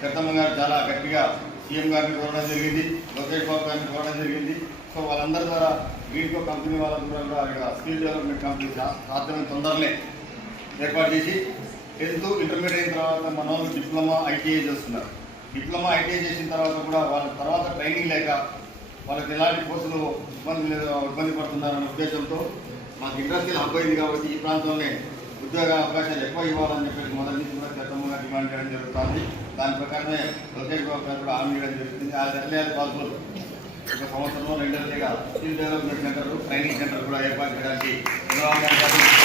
కర్తమ్మ గారు చాలా గట్టిగా సీఎం గారిని కోరడం జరిగింది, లోకేష్ బాబు గారిని కోరడం జరిగింది. సో వాళ్ళందరి ద్వారా వీడికో కంపెనీ వాళ్ళ ద్వారా స్కిల్ డెవలప్మెంట్ కంపెనీ సాధ్యమైన తొందరనే ఏర్పాటు చేసి 10th ఇంటర్మీడియట్ అయిన తర్వాత మన వాళ్ళు డిప్లొమా ఐటీఐ చేస్తున్నారు. డిప్లొమా ఐటీఐ చేసిన తర్వాత కూడా వాళ్ళ తర్వాత ట్రైనింగ్ లేక వాళ్ళకి ఎలాంటి కోర్సులు ఇబ్బంది పడుతున్నారనే ఉద్దేశంతో మాకు ఇండస్ట్రియల్ హబ్ అయింది కాబట్టి ఈ ప్రాంతంలోనే ఉద్యోగ అవకాశాలు ఎక్కువ ఇవ్వాలని చెప్పేసి మొదటి నుంచి కూడా చట్టంగా డిమాండ్ చేయడం జరుగుతుంది. దాని ప్రకారమే లోకేష్ బాబు గారు కూడా హామీ ఇవ్వడం జరుగుతుంది. అది పాసిబుల్ ఒక సంవత్సరంలో రెండేళ్ళగా skill development centre, training centre కూడా ఏర్పాటు చేయడానికి ఇవ్వడం జరిగింది.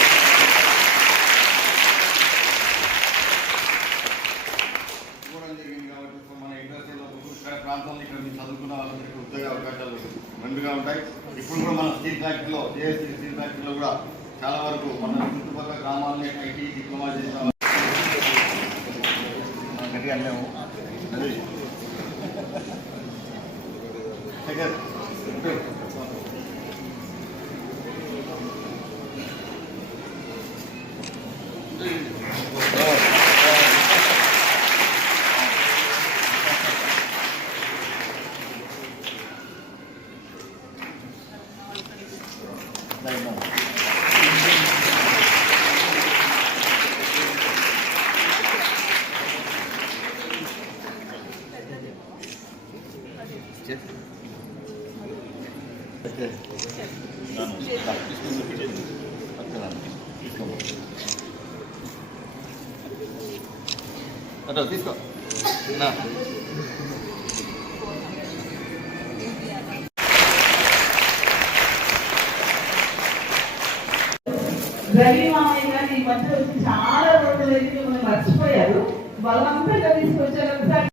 కాబట్టి మన ఇండస్ట్రీలో ఇక్కడ ప్రాంతంలో ఇక్కడ మీరు చదువుకున్న వాళ్ళందరికీ ఉద్యోగ అవకాశాలు మెండుగా ఉంటాయి. ఇప్పుడు కూడా మన స్టీల్ ఫ్యాక్టరీలో జేఎస్సీ స్టీల్ ఫ్యాక్టరీలో కూడా చాలా వరకు మన చుట్టుపక్కల గ్రామాలని ఐటీ డిప్లొమా చేసిన గట్టిగా అన్నాము. అది తీసుకో రవి మామయ్య గారు ఈ మధ్య వచ్చి చాలా రోజులు అయితే మిమ్మల్ని మర్చిపోయారు. బలవంతంగా తీసుకొచ్చారు. ఒకసారి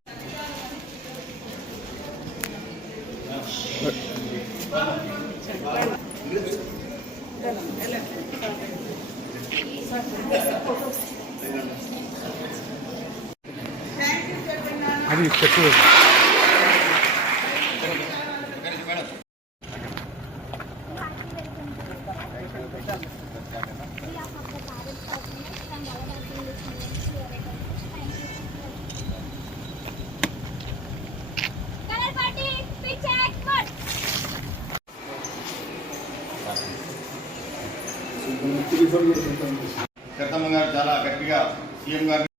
అది చెప్పు. కర్తమ్మ గారు చాలా గట్టిగా సీఎం గారిని